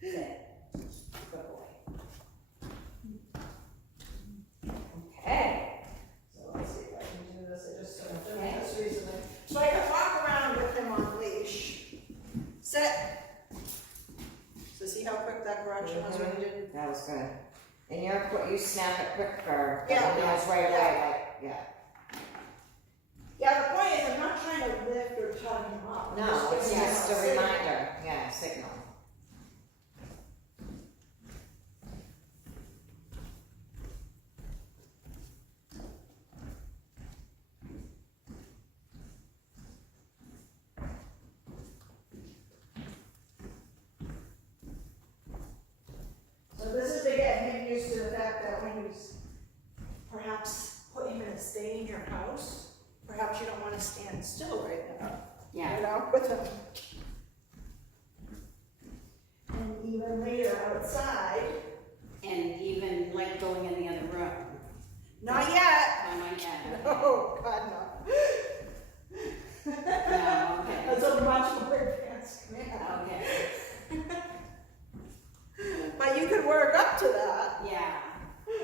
Sit. Good boy. Okay. So let's see if I can do this. I just started doing this recently. So I can walk around with him on leash. Sit. So see how quick that correction was when you didn't? That was good. And you snap it quicker. Yeah. It was right away, like, yeah. Yeah, the point is I'm not trying to lift or tug him up. I'm No, it's giving him just a signal. reminder, yeah, signal. So this is to get him used to the fact that when you perhaps put him in a stay in your house, perhaps you don't want to stand still right now. Yeah. You know, with him. And even later outside, And even like going in the other room. not yet. Oh my God. Oh, God, no. No, okay. That's a much more advanced command. Okay. But you could work up to that. Yeah.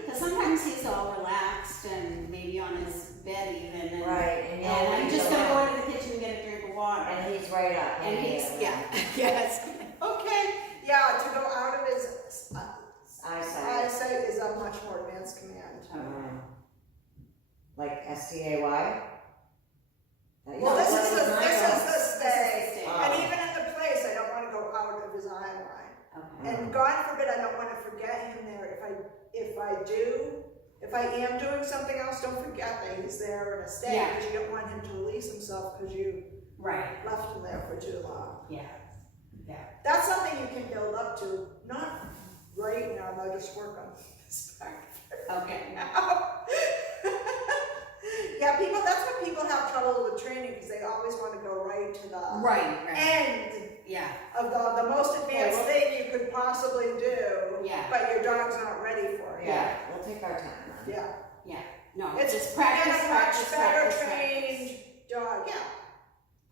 Because sometimes he's all relaxed and maybe on his bed even. And, Right, and And I'm just gonna go go into the kitchen and get a drink of water. and he's right up. And he's, yeah, yes. Okay, yeah, to go out of his Eyesight. eyesight is a much more advanced command. Like STAY? Well, this is the stay. Oh. And even in the place, I don't want to go out of his eye line. Okay. And God forbid, I don't want to forget him there. If I am doing something else, don't forget that he's there in a stay, Yeah. because you don't want him to release himself because you Right. left him there for too long. Yeah. Yeah. That's something you can build up to, not right now, but just work on this back Okay. now. Yeah, that's when people have trouble with training, because they always want to go right to the Right. end Yeah. of the most advanced thing you could possibly do, Yeah. but your dog's not ready for it. Yeah, we'll take our time. Yeah. Yeah. No, It's just practice, and a practice, much better practice, trained dog, yeah.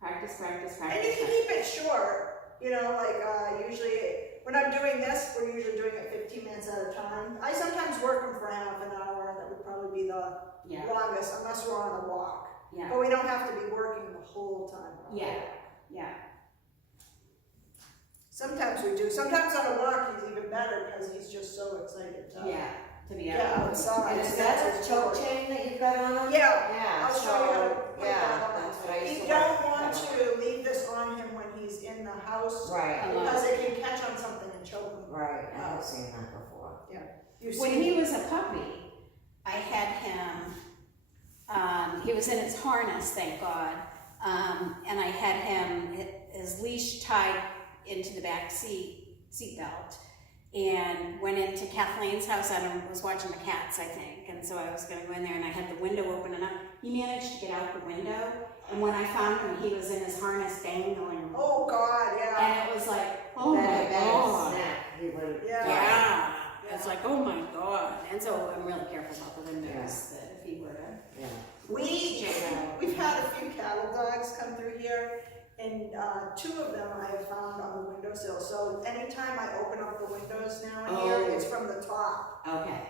practice, practice, And you practice. can keep it short, you know, like usually when I'm doing this, we're usually doing it 15 minutes at a time. I sometimes work them for half an hour, that would probably be the Yeah. longest, unless we're on a walk. Yeah. But we don't have to be working the whole time. on a Yeah. walk. Yeah. Sometimes we do. Sometimes on a walk he's even better because he's just so excited to Yeah. To be get out. outside. And is that a choke chain that you've got on him? Yeah. Yeah, I'll show you how to so, put yeah, that on. that's what I used You to don't work. want to leave this on him when he's in the house Right, because it can catch on something and choke him. right, I've seen that before. You When see, he was a puppy, I had him, he was in his harness, thank God, and I had him, his leash tied into the back seat belt, and went into Kathleen's house. I was watching the cats, I think, and so I was gonna go in there, and I had the window open, and he managed to get out the window, and when I found him, he was in his harness dangling, oh God, yeah. and it was like, oh Then my it made a God. snap, he would. Yeah. It's like, oh my God. And so I'm really careful about the windows, that if he were to. Yeah. We've had a few cattle dogs come through here, and two of them I have found on the windowsill. So anytime I open up the windows now in here, Oh. it's from the top. Okay.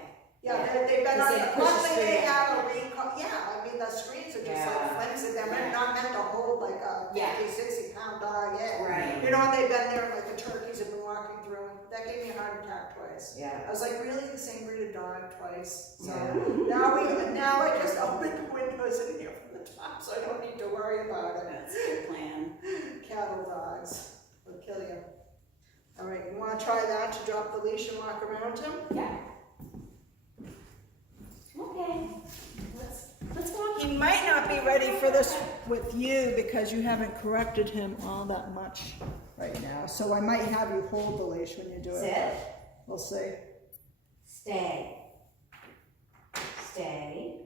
Yeah, they've been Because on they the, push the luckily they screen have out. a recall, yeah, I mean, the screens are just Yeah. like flimsy, they're Yeah. not meant to hold like a Yeah. 50, 60-pound dog in. Right. You know, and they've been there, like the turkeys have been walking through, that gave me a heart attack twice. Yeah. I was like, really, the same breed of dog twice? So Yeah. now I just open the windows in here from the top, so I don't need to worry about it. That's a good plan. Cattle dogs will kill you. All right, you wanna try that, to drop the leash and walk around him? Yeah. Okay. Let's walk. He might not be ready for this with you because you haven't corrected him all that much right now. So I might have you hold the leash when you do it. Sit, We'll see. stay, stay.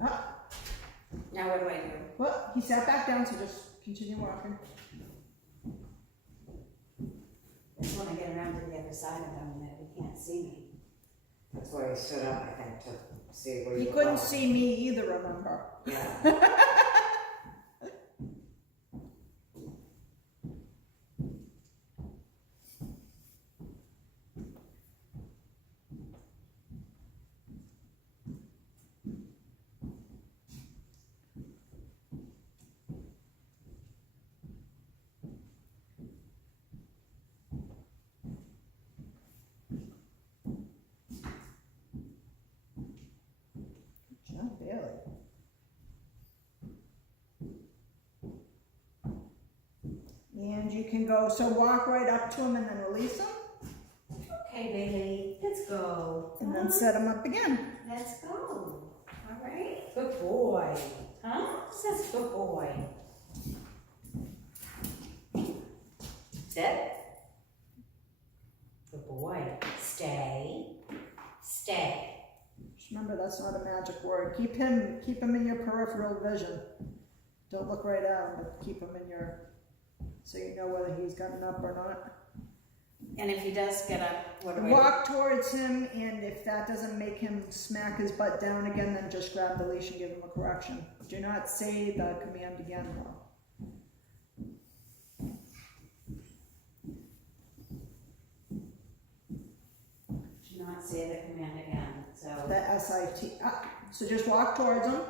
Ah, Now what do I do? well, he sat back down, so just continue walking. It's when I get around to the other side of him that he can't see me. That's why he stood up, I think, to see where He you were couldn't going. see me either, remember? Yeah. And you can go, so walk right up to him and then release him, Okay, Bailey, let's go. and then set him up again. Let's go. All right. Good boy. Huh? Says good boy. Sit. Good boy. Stay. Stay. Just remember, that's not a magic word. Keep him in your peripheral vision. Don't look right at him, but keep him in your, so you know whether he's gotten up or not. And if he does get up, what do I do? Walk towards him, and if that doesn't make him smack his butt down again, then just grab the leash and give him a correction. Do not say the command again, though. Do not say the command again. So The S-I-T. So just walk towards him.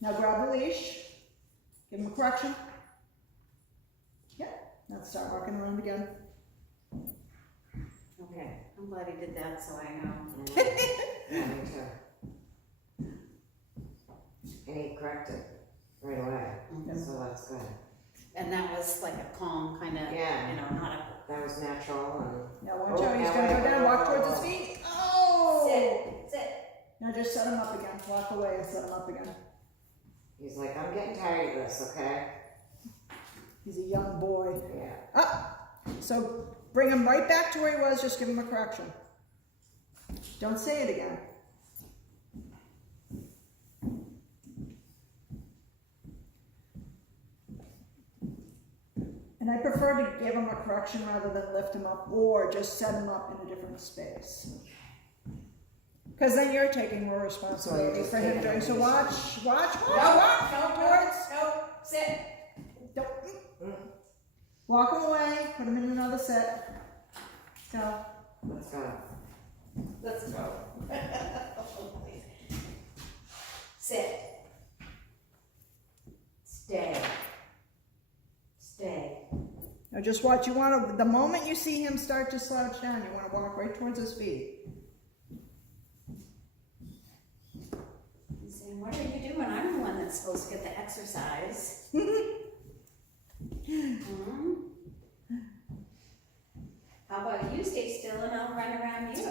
Now grab the leash. Give him a correction. Yeah. Now start walking around again. okay. I'm glad he did that, so I know. Yeah, me too. And he corrected right away, so that's good. And that was like a calm kind of, Yeah. you know, not a That was natural Now watch Oh, out. He's now going to I- go down. Walk towards his feet. Oh! sit. Now just set him up again. Walk away and set him up again. and he's like, I'm getting tired of this, okay? He's a young boy. Yeah. So bring him right back to where he was. Just give him a correction. Don't say it again. And I prefer to give him a correction rather than lift him up or just set him up in a different space. Because then you're taking more responsibility just for him taking doing. the So leash. watch. No, towards. sit. Don't. Walk him away. Put him in another set. Go. Let's go. Let's go. Sit. Stay. Stay. Now just watch. You want to. The moment you see him start to slouch down, you want to walk right towards his feet. He's saying, what are you doing? I'm the one that's supposed to get the exercise. How about you stay still and I'll run around you?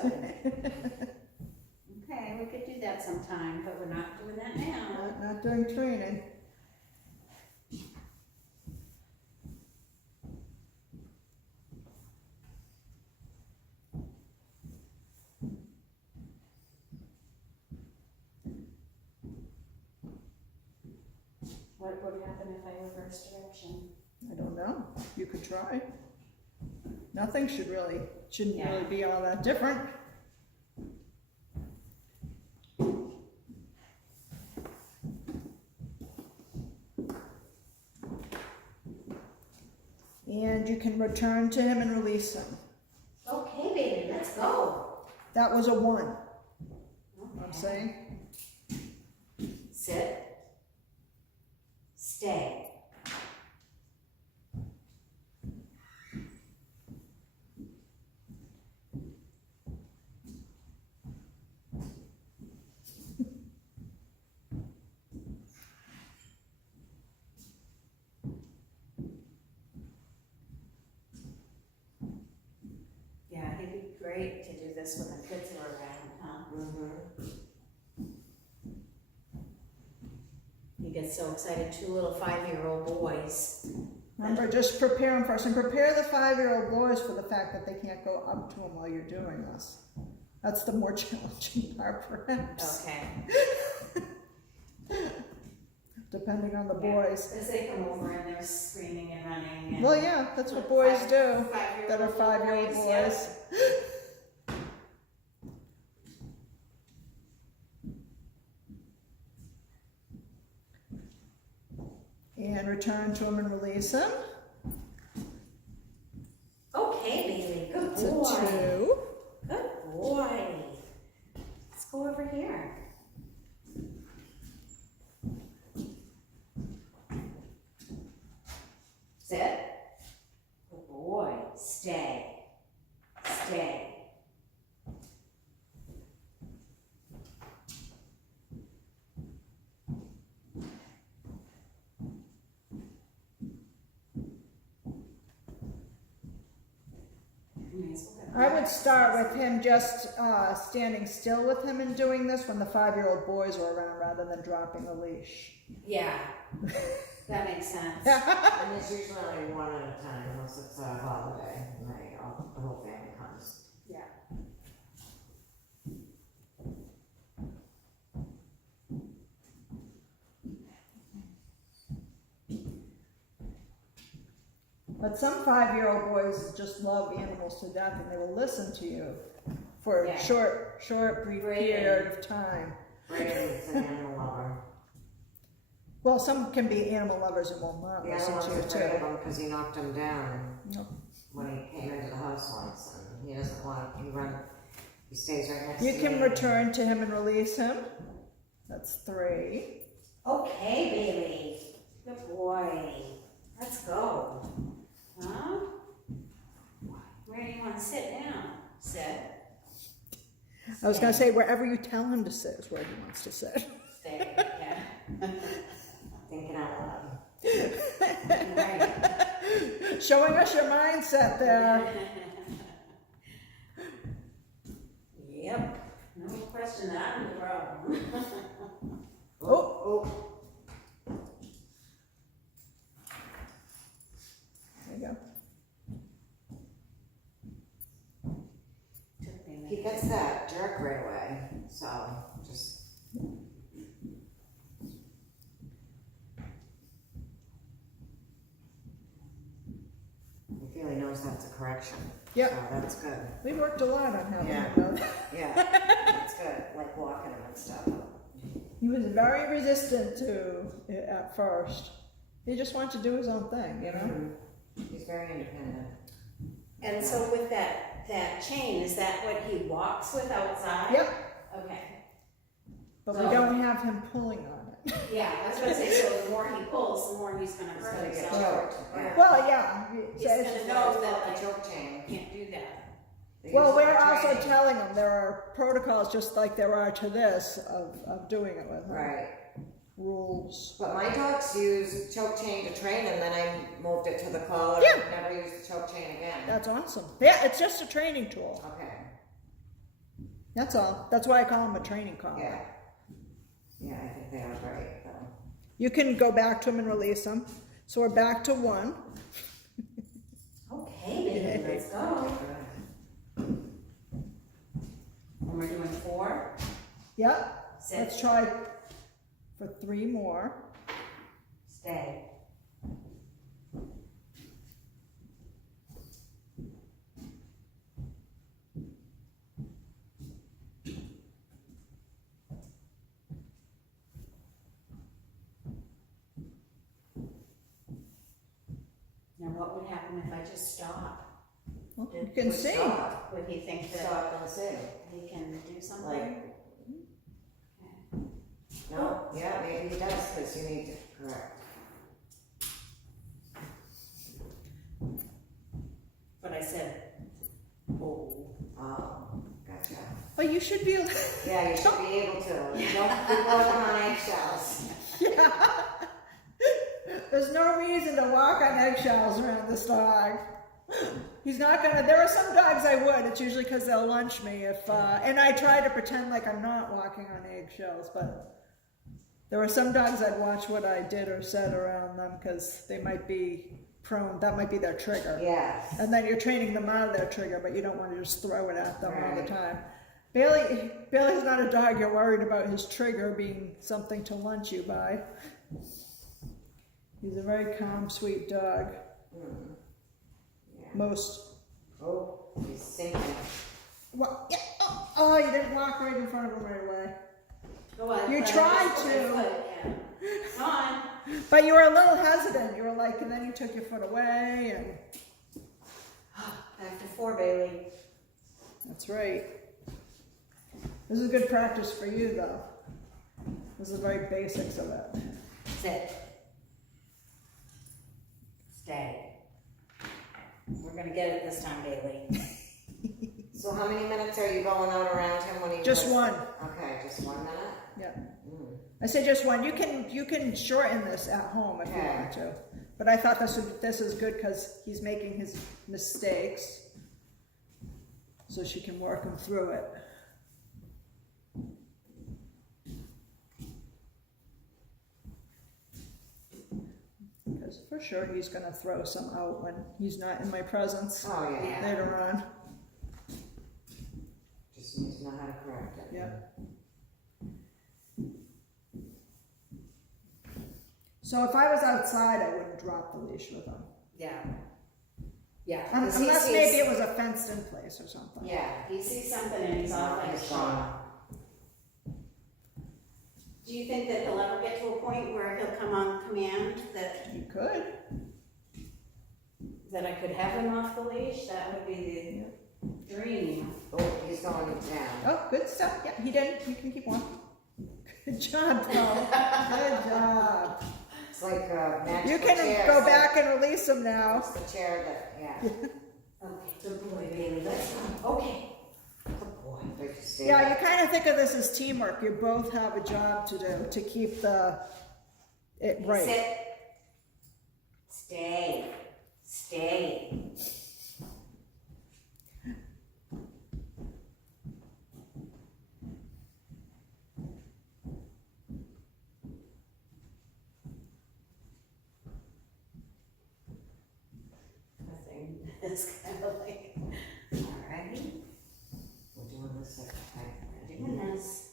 Okay, we could do that sometime, but we're not doing that now. Not during training. What would happen if I reverse direction? I don't know. You could try. Nothing shouldn't really Yeah. be all that different. And you can return to him and release him. Okay, baby, let's go. That was a 1. Okay. I'm saying. Sit. Stay. Yeah, he'd be great to do this when the kids are around, huh? Mm-hmm. He gets so excited, 2 little 5-year-old boys. Remember, just prepare him first. And prepare the 5-year-old boys for the fact that they can't go up to him while you're doing this. That's the more challenging part, perhaps. Okay. Depending on the Yeah. boys. As they come over and they're screaming and running. And Well, yeah, that's what boys do. 5-year-old That are 5-year-old yeah. boys. And return to him and release him. Okay, baby, good It's a boy. 2. Good boy. Let's go over here. Sit. Good boy. Stay. Stay. I would start with him just standing still with him and doing this when the 5-year-old boys are around rather than dropping the leash. Yeah, that makes sense. And it's usually only one at a time unless it's a holiday, and the whole family comes. Yeah. But some 5-year-old boys just love animals to death and they will listen to you for Yeah. a short, brief period of time. Braden's an animal lover. Well, some can be animal lovers and will not The other listen one's to you afraid of too. him because he knocked him down Nope. when he came into the house once, and he doesn't want, he stays right next to You me. can return to him and release him. That's 3. Okay, Bailey. Good boy. Let's go. Huh? Where do you want to sit now? Sit. I was going to say wherever you tell him to sit is where he wants to sit. Stay. Yeah. Thinking out loud. Right. Showing us your mindset there. Yep. No question that I'm the problem. Oh. There you go. He gets that jerk right away, so just. I feel he knows that's a correction. Yep. So that's good. We worked a lot on having Yeah. him know that. Yeah, that's good, like walking him and stuff. He was very resistant to it at first. He just wanted to do his own thing, you know? Mhm. He's very independent. And so with that chain, is that what he walks with outside? Yep. Okay. But So- we don't have him pulling on it. Yeah, I was gonna say, so the more he pulls, the more he's gonna He's hurt gonna get himself. choked. Yeah. Well, yeah. He's gonna know that A I choke chain. can't do that. They Well, use it we're for also training. telling him there are protocols just like there are to this of doing it with him. Right. Rules. But my dogs use choke chain to train, and then I moved it to the collar. Yeah. And never used the choke chain again. That's awesome. Yeah, it's just a training tool. Okay. That's all. That's why I call him a training collar. Yeah. Yeah, I think they are great, though. You can go back to him and release him. So we're back to 1. Okay, baby, let's go. And we're doing 4. Yep. Sit. Let's try for 3 more. Stay. Now, what would happen if I just stop? Well, you can Just see. Stop. Would he think that Stop and see. he can do something? Like. No, yeah, maybe he does, because you need to correct. But I said, oh. Oh, gotcha. But you should be. Yeah, you should be able to. Don't be walking on eggshells. Yeah. There's no reason to walk on eggshells around this dog. He's not gonna. There are some dogs I would. It's usually because they'll lunch me if. And I try to pretend like I'm not walking on eggshells, but there are some dogs I'd watch what I did or said around them because they might be prone. That might be their trigger. Yeah. And then you're training them out of their trigger, but you don't want to just throw it at them all the Right. time. Bailey's not a dog you're worried about his trigger being something to lunch you by. He's a very calm, sweet dog. Mm. Yeah. Most. Oh, he's sinking. Well, yeah. Oh, you didn't walk right in front of him right away. Oh, I You thought I tried just put to. my foot, yeah. Come on. But you were a little hesitant. You were like, and then you took your foot away, and Back to 4, Bailey. that's right. This is good practice for you, though. This is the very basics of it. Sit. Stay. We're gonna get it this time, Bailey. So how many minutes are you going out around him when he Just does- 1. Okay, just 1 minute? Yeah. Mm. I say just 1. You can shorten this at home if you Okay. want to. But I thought this is good because he's making his mistakes. so she can work him through it. Because for sure he's gonna throw some out when he's not in my presence Oh, yeah. later on. Just need to know how to correct it. Yep. So if I was outside, I wouldn't drop the leash with him. Yeah. Yeah. 'cause Unless he maybe sees- it was a fenced in place or something. Yeah, he sees something and he's off like a It's shot. gone. Do you think that he'll ever get to a point where he'll come on command that You could. I could have him off the leash? That would be the dream. Oh, he's going down. Oh, good stuff. Yeah, he did. You can keep one. Good job, Paul. Good job. It's like a magical You can chair. go It's like- back and release him now. It's the chair that, yeah. Okay, good boy, Bailey, let's go. Okay. Good boy. They just stay Yeah, there. you kind of think of this as teamwork. You both have a job to do to keep it right. Sit. Stay. Stay. Nothing. It's kind of like, alrighty, We're doing this second time. doing this.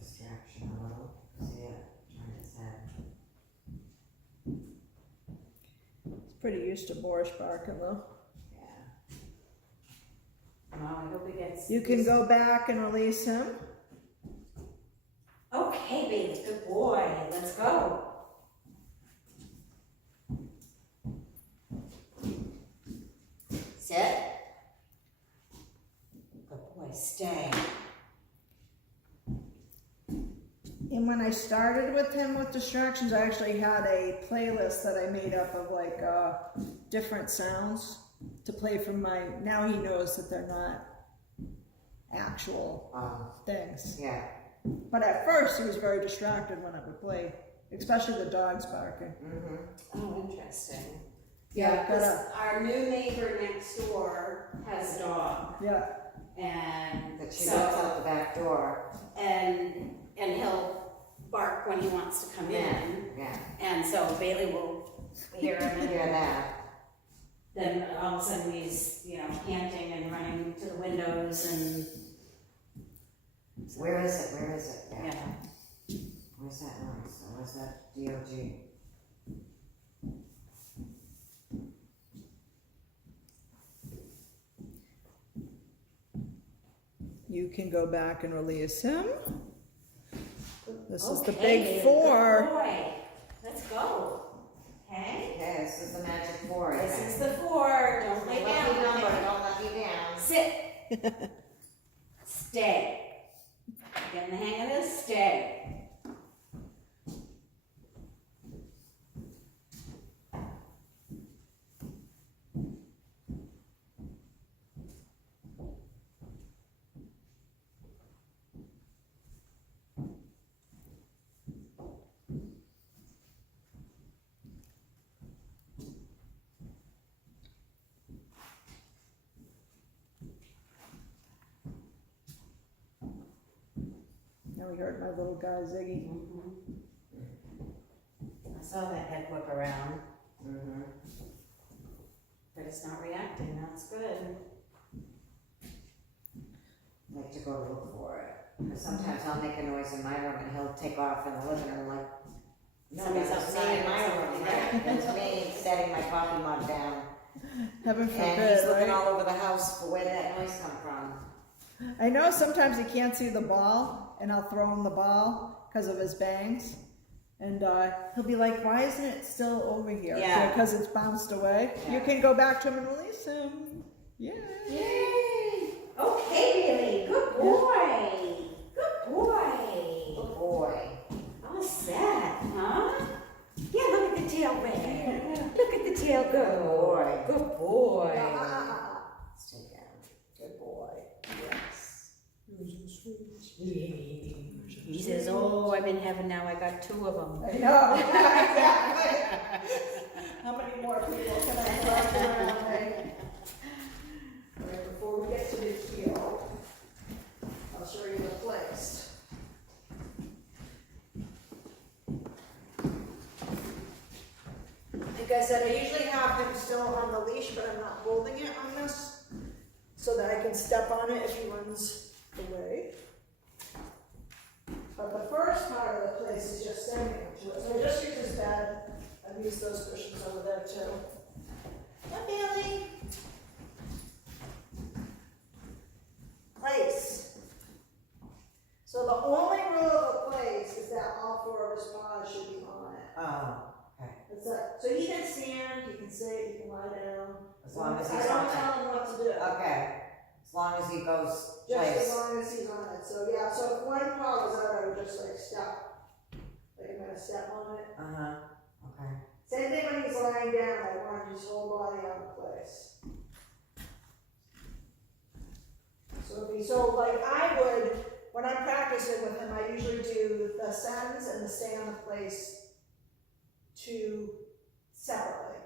Distraction a little. See it? Turn his head. It's pretty used to Borscht barking though. Yeah. Well, I hope he gets. You can go back and release him. Okay, baby, good boy. Let's go. Sit. Good boy, stay. And when I started with him with distractions, I actually had a playlist that I made up of like different sounds to play from my. Now he knows that they're not actual things. Yeah. But at first, he was very distracted when I would play, especially the dogs barking. Mm-hmm. Oh, interesting. Yeah, Yeah, because gotta- our new neighbor next door has a dog, Yeah, and But she lets so out the back door. and he'll bark when he wants to come in, Yeah. and so Bailey will hear him, Hear and that. then all of a sudden he's panting and running to the windows and Where is it? Where is it? yeah. Where's that noise? Where's that DOG? you can go back and release him. This is the Okay, big Bailey, four. Good boy. Let's go. Okay. Okay, this is the magic four. I This think. is the 4. Don't lay Lucky down. number. Okay. Don't let me down. Sit. Stay. Getting the hang of this? Stay. Now we heard my little guy Ziggy. I saw that head whip around, Mm-hmm. but it's not reacting. That's good. I like to go look for it. Because sometimes I'll make a noise in my room and he'll take off in the living room like, no, Somebody's that's outside me in my or room. something. Yeah, it's me setting my coffee mug down. Heaven And he's forbid, looking right? all over the house for where that noise come from. I know sometimes he can't see the ball, and I'll throw him the ball because of his bangs. And he'll be like, why isn't it still over here? Yeah. Because it's bounced away. Yeah. You can go back to him and release him. Yeah. Yay! Okay, Bailey. Good boy. Good boy. Good He says, oh, I'm in heaven now, I got 2 of them. I know, exactly. How many more people can I collect around me? All right, before we get to the heel, I'll show you the place. Like I said, I usually have him still on the leash, but I'm not holding it on this, so that I can step on it if he runs away. But the first part of the place is just standing into it. So I just use his bed. I've used those cushions over there too. Yeah, Bailey. Place. So the only rule of a place is that all 4 of his paws should be on it. Oh, okay. It's like, so he can stand, he can sit, he can lie down. As long as I he's don't on tell it. him what to do. Okay. As long as he goes Just as place. long as he's on it. So yeah, so if one paw was out, I would just like step. Like I'm gonna step on it. Uh-huh. Okay. Same thing when he's lying down, I want his whole body out of place. So like I would, when I'm practicing with him, I usually do the sends and the stay on the place 2 separately.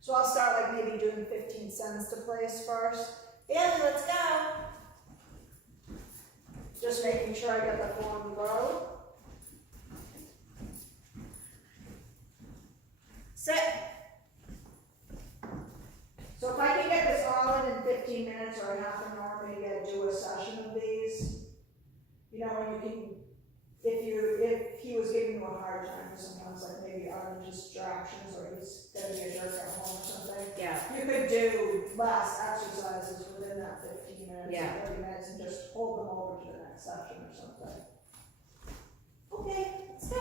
So I'll start like maybe doing 15 sends to place first. Bailey, let's go. Just making sure I get the form low. Sit. So if I can get this all in 15 minutes or a half an hour, maybe I do a session of these. You know, when you can, if he was giving you a hard time, sometimes like maybe other distractions or he's gonna be a jerk at home or something. Yeah. You could do less exercises within that 15 minutes Yeah. or 30 minutes and just hold them over to the next session or something. Okay, let's go.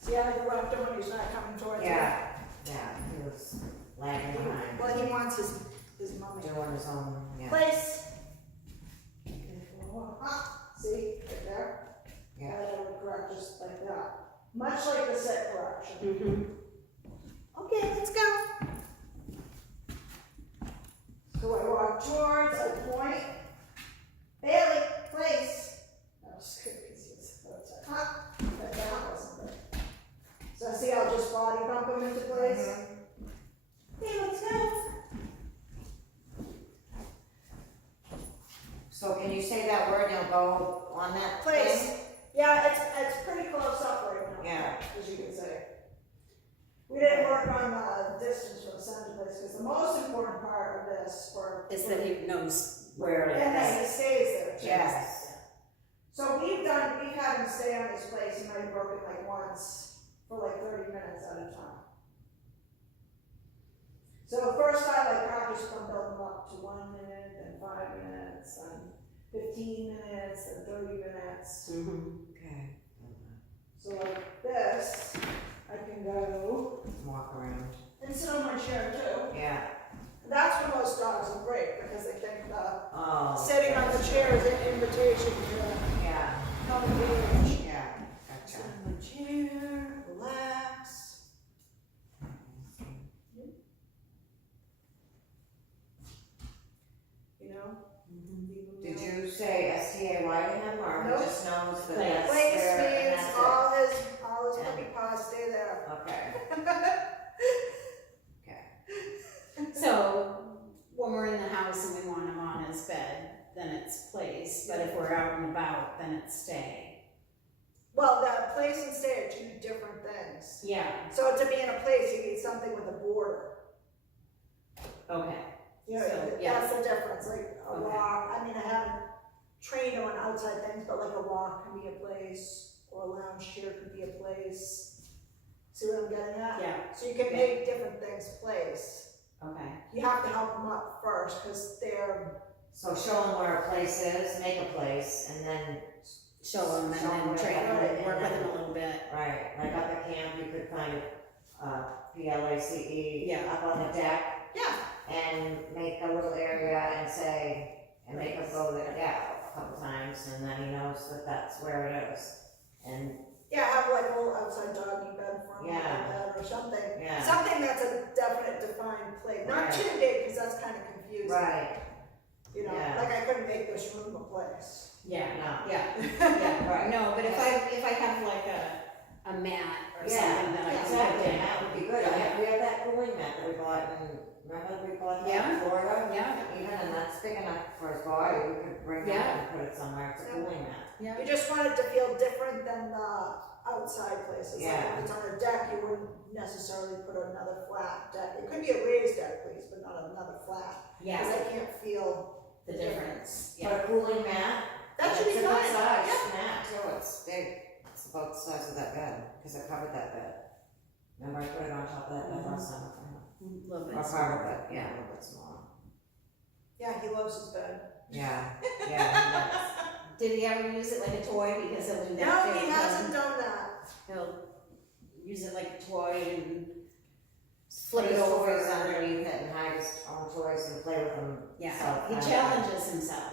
See how I interrupt him when he's not coming towards me? Yeah. Yeah. He was lagging behind. Well, he wants his mommy. Doing his own, yeah. Place. See, right there? Yeah. And I would correct just like that. Much like the sit correction. Mm-hmm. Okay, let's go. So I walk towards, I point. Bailey, place. I was good because he was but that wasn't good. So see, I'll just body bump him into place. Okay, let's go. So can you say that word and you'll go on that Place. thing? Yeah, it's pretty close up right now. Yeah. As you can see. We didn't work on the distance from center place because the most important part of this Is that he knows Where it and that he is. stays there. too. Yes. So we've had him stay on this place. He might have broken like once for like 30 minutes at a time. So first I like practice from building up to 1 minute, then 5 minutes, then 15 minutes, then 30 minutes. Mm-hmm. Okay. So like this, I can go Walk around. and sit on my chair too. Yeah. That's when most dogs are great because they think Oh. sitting on the chair is an invitation to Yeah. come engage. Yeah. Sit Gotcha. on the chair, relax. You know? Did you say S-T-A-Y to him, or he Nope. just knows that Place. that's Place there and means that's all his Yeah. puppy paws stay there. it? Okay. Okay. So, when we're in the house and we want him on his bed, then it's place, but if we're out and about, then it's stay. Well, that place and stay are 2 different things. Yeah, So to be in a place, you need something with a border. okay. You know, So, yeah. that's the difference, like a Okay. walk, I mean, I haven't trained on outside things, but like a walk can be a place, or a lounge chair could be a place. See what I'm getting at? Yeah, So you can make different things place. okay. You have to help them up first, because they're, So show him where a place is, make a place, and then, Show him and Show him then where train to put it, him, work and with then- him a little bit. right, like up at camp, you could find PLACE Yeah. up on the deck, yeah, and make a little area and say, and make him go there, yeah, a couple times, and then he knows that that's where it is. And, yeah, have like a little outside doggy bed for them, Yeah. like that, or something. yeah, Something that's a definite defined place, not Right. too big, because that's kind of confusing. right, you know, Yeah. like I couldn't make this room a place. Yeah, No. yeah, yeah, Right. no, but if I have like a mat or Yeah, something that I can exactly, put and in. that would be good. Yeah. We have that cooling mat that we bought in, remember we bought that Yeah. in Florida? Yeah, Even, and that's big enough for his body, we could bring Yeah. that and put it somewhere, it's a cooling mat. yeah, You just want it to feel different than the outside places. Like Yeah. if it's on a deck, you wouldn't necessarily put another flat deck. It could be a raised deck, please, but not another flat. Because yeah, I can't feel the difference, Put yeah. a cooling mat. That should be It's a good fine. size Yeah. mat too, it's big, it's about the size of that bed, because I covered that bed. Remember I put it on top of that bed last summer for him? A little bit. Or part of it, yeah, a little bit smaller. Yeah, he loves his bed. Yeah, yeah, Did he ever use it like a toy? Because he'll do that No, too. he hasn't done that. He'll use it like a toy and flip flip it his over. toys underneath it and hide his own toys and play with them. Yeah, he So, challenges himself.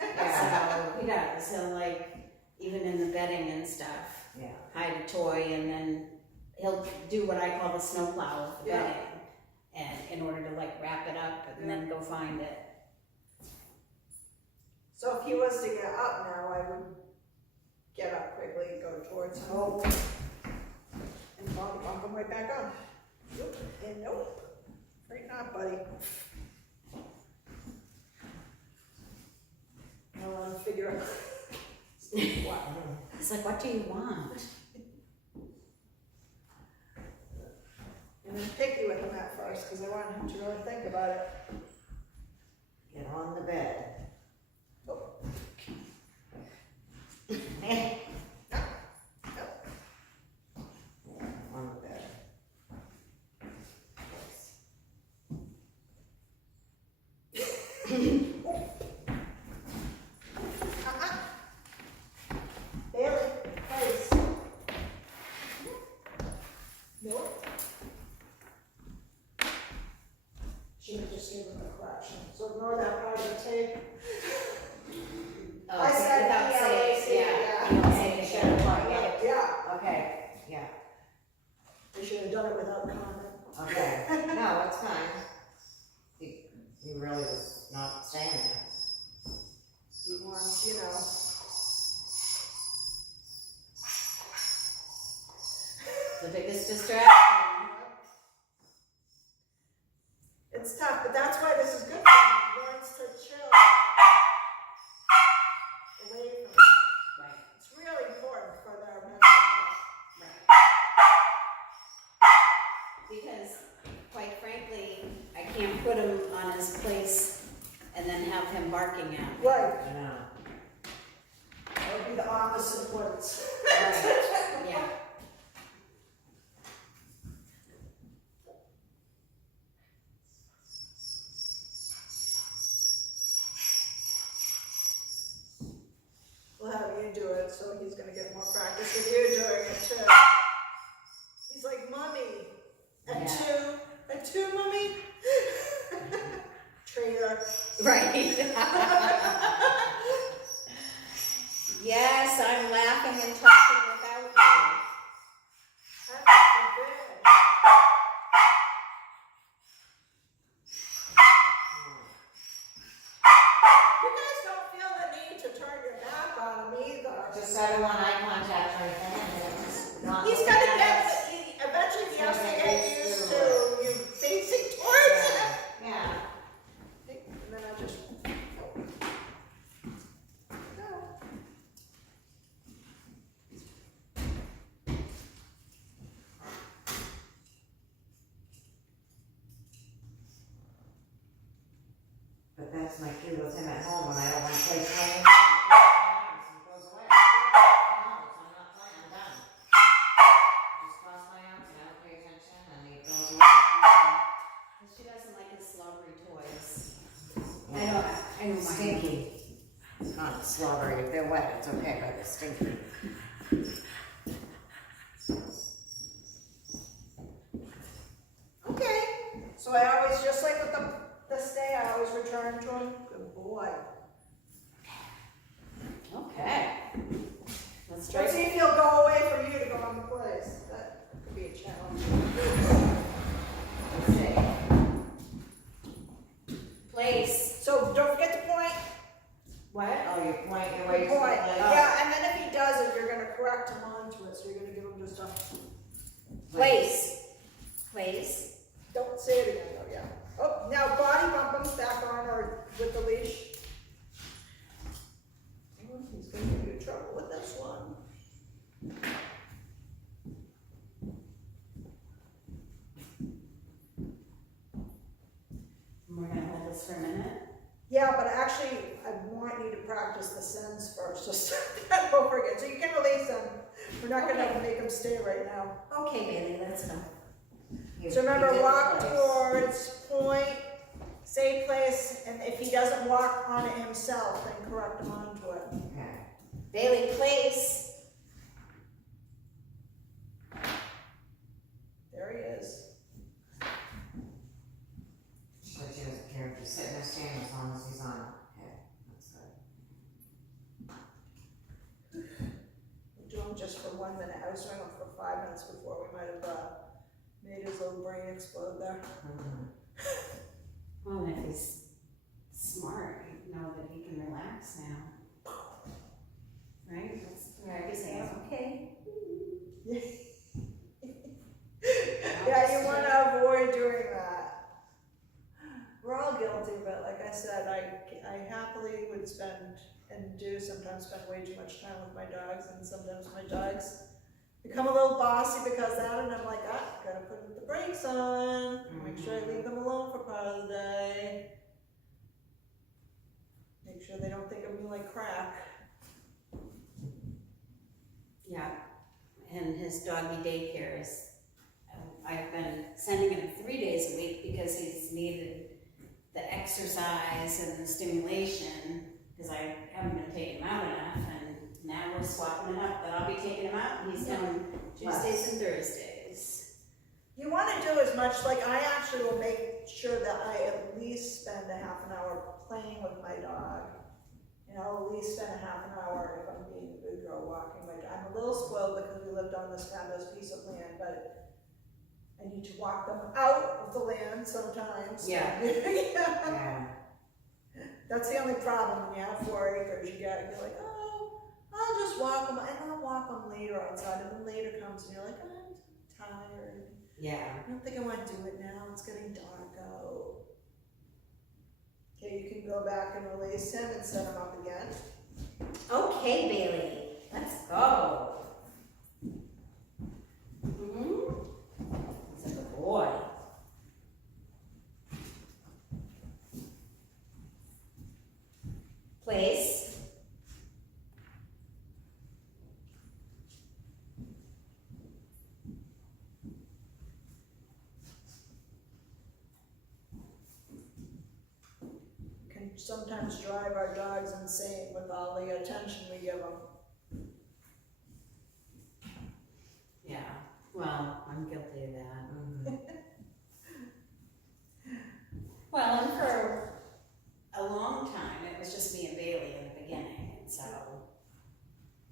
Yeah, So he does. He'll like, even in the bedding and stuff, yeah. hide a toy and then he'll do what I call the snowplow of the Yeah. bedding. And in order to like wrap it up and then go find it. So if he was to get up now, I would get up quickly and go towards him. Oh, And bump him right back on. Nope, and nope. Right not, buddy. I'll figure out. What? It's like, what do you want? And I'm picky with him at first because I want him to really think about it. get on the bed. Oh. Yeah, on the bed. Bailey, please. Nope. Should have just given him a correction. So ignore that part of the tape. Oh, I said without saying, ELAC, yeah, yeah. you don't say the should have, yeah. Yeah, Okay, yeah, we should have done it without comment. okay. No, it's fine. He really was not staying there. He wants, you know. The biggest distraction. It's tough, but that's why this is good for him. He learns to chill away from it. Right, It's really important for their mental health. right. Because quite frankly, I can't put him on his place and then have him barking at me. Right, I know. that would be the opposite of what it's. Right. Yeah. We'll have you do it, so he's gonna get more practice with you doing it too. He's like, Mommy, Yeah. a two, Mommy? Traitor. Right. Yes, I'm laughing and talking without you. Heaven forbid. You guys don't feel the need to turn your back on him either. Just I don't want eye contact or anything, and it's just not. He's looking gonna at get, us. eventually he has to He's get gonna get used used to to you facing towards him. Yeah, And then I just. No. but that's my cue with him at home when I don't want to play playing. He goes away. No, I'm not playing, I'm done. Just cross my arms and I don't pay attention and he goes away. She doesn't like his slobbery toys. I know my Stinky. It's not slobbery, if they're wet, it's okay, but it's stinky. Okay, so I always, just like with the stay, I always return to him. Good boy. Okay. Let's try. Let's see if he'll go away from you to go on the place. That could be a challenge. Let's see. Place. So don't forget to point just for a minute? Yeah, but actually, I want you to practice the sends first, just don't forget. So you can release them. We're not gonna Okay. make them stay right now. Okay, Bailey, let's go. So remember, You did walk the place. towards point, say place, and if he doesn't walk on it himself, then correct him onto it. Okay. Bailey, place. There he is. So she doesn't care if he's sitting or standing as long as he's on it. That's good. We'll do him just for 1 minute. I was doing him for 5 minutes before. We might have made his little brain explode there. Well, if he's smart, you know that he can relax now. Right? That's where I say, okay. Yeah, you want to avoid doing that. We're all guilty, but like I said, I happily would spend and do sometimes spend way too much time with my dogs, and sometimes my dogs become a little bossy because of that, and I'm like, gotta put the brakes on, make sure I leave them alone for part of the day, make sure they don't think of me like crack. Yeah. And his doggy daycare is, I've been sending him 3 days a week because he's needed the exercise and the stimulation, because I haven't been taking him out enough, and now we're swapping it up, but I'll be taking him out, and he's coming Tuesdays and Thursdays. You want to do as much, like I actually will make sure that I at least spend a half an hour playing with my dog. And I'll at least spend a half an hour, if I'm being a good girl, walking my dog. I'm a little spoiled because we lived on this fabulous piece of land, but I need to walk them out of the land sometimes. Yeah. Yeah. That's the only problem when you have 4 acres. You're like, oh, I'll just walk them, and I'll walk them later outside, and then later comes, and you're like, I'm tired. Yeah. I don't think I want to do it now. It's getting dark out. Okay, you can go back and release him and set him up again. Okay, Bailey, let's go. He's a good boy. Place. Can sometimes drive our dogs insane with all the attention we give them. Yeah, well, I'm guilty of that. Well, and for a long time, it was just me and Bailey in the beginning, and so.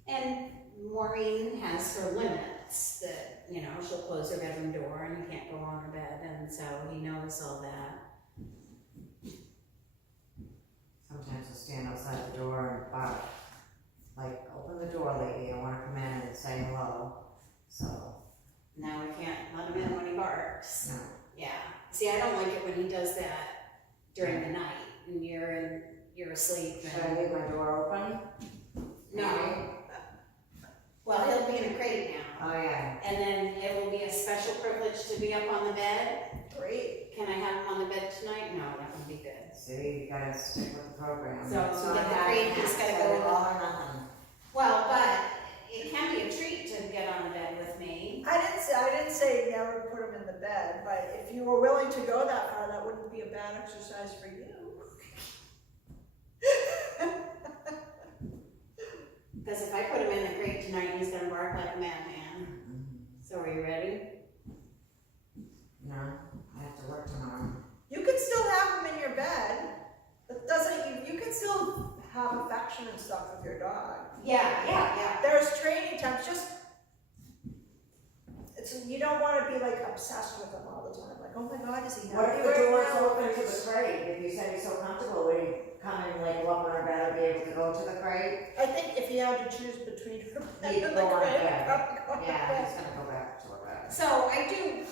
And Maureen has her limits that, you know, she'll close her bedroom door and you can't go on her bed, and so he knows all that. Sometimes I'll stand outside the door and bark. Like, open the door, lady, I wanna come in and say hello. So, Now we can't let him in when he barks. no. Yeah. See, I don't like it when he does that during the night and you're asleep. Should I leave my door open? No. Well, he'll be in a crate now. Oh, yeah. And then it will be a special privilege to be up on the bed. Great. Can I have him on the bed tonight? No, that would be good. See, you gotta stick with the program. So, It's to not get the half crate, and he's half, gotta so go in the- all or nothing. Well, but it can be a treat to get on the bed with me. I didn't say never put him in the bed, but if you were willing to go that far, that wouldn't be a bad exercise for you. Because if I put him in the crate tonight, he's gonna bark like a madman. So are you ready? No, I have to work tomorrow. You can still have him in your bed. It doesn't, you can still have affection and stuff with your dog. Yeah. There's training times, just, you don't want to be like obsessed with him all the time, like, oh my God, is he happy What if the right door's now? open to the crate? If you said he's so comfortable, would he come and like go up on her bed or be able to go to the crate? I think if he had to choose between her bed He'd and the go on crate, bed. probably go on Yeah, bed. he's gonna go back to her bed. So I do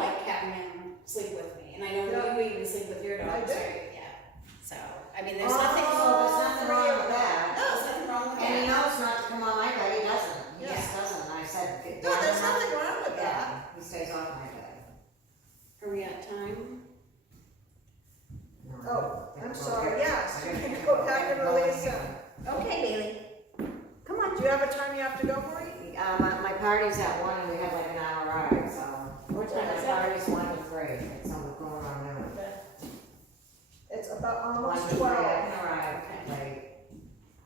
like having him sleep with me, and I know Yeah. you even sleep with your I dogs, do. right? Yeah. So, I mean, there's Oh, nothing, there's nothing wrong with that. there's nothing wrong with And he that. knows not to come on my bed, he doesn't. He Yeah. just doesn't. And I said, get No, down there's on my-" nothing wrong with that. Yeah, he stays off my bed. Are we at time? No. Oh, So, yes, you can go back and release it. Okay, Bailey. Come on. Do you have a time you have to go, Maureen? My party's at 1 and we have like an hour ride, so. What time is My that? party's 1 to 3, it's something going on now. It's about 1 almost to 3, 12. I can arrive late.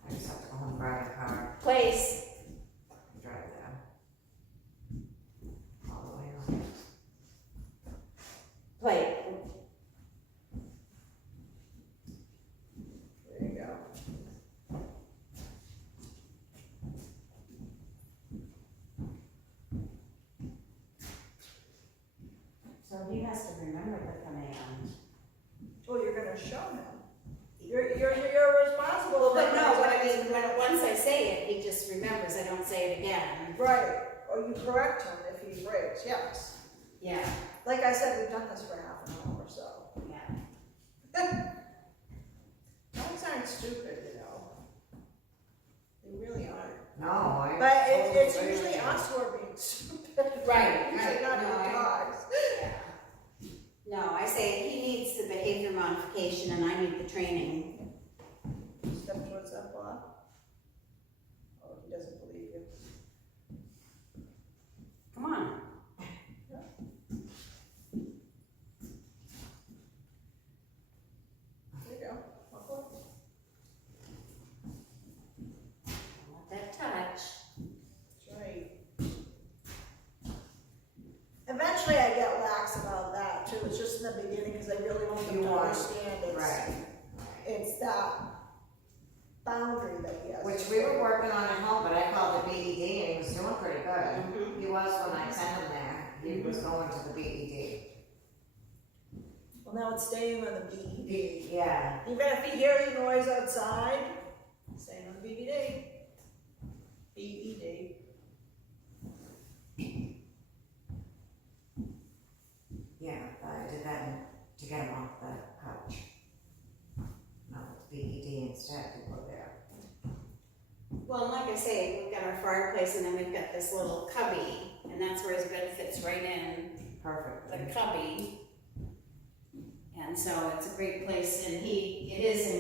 I just have to go home and drive the car Place. and drive there. All the way around. Plate. There you go. So he has to remember the command. Well, you're gonna show him. You're responsible. But for no, what I his mean, once I say it, he just remembers, I don't say it again. Right, or you correct him if he breaks, yes. Yeah, Like I said, we've done this for half an hour or so. yeah. Dogs aren't stupid, you know. They really aren't. No, I. But it's totally usually agree. us who are being stupid. Right, Usually right, not no, the I- dogs. Yeah. No, I say he needs the behavior modification and I need the training. Step towards that block. Oh, he doesn't believe you. Come on. There you go. Walk up. Let that touch. That's right. Eventually I get lax about that too. It's just in the beginning because I really want them You to want- understand it's, Right. it's that boundary that he has. Which we were working on at home, but I called the BED and he was doing pretty good. Mhm. He was when I sent him there, he was going to the BED. Well, now it's staying on the BED. Yeah, Even if he hears a noise outside, staying on the BED. BED. yeah, I did that to get him off the couch. No, it's BED instead to go there. Well, and like I say, we've got our fireplace and then we've got this little cubby, and that's where his bed fits right in Perfect. the cubby. And so it's a great place, and it is in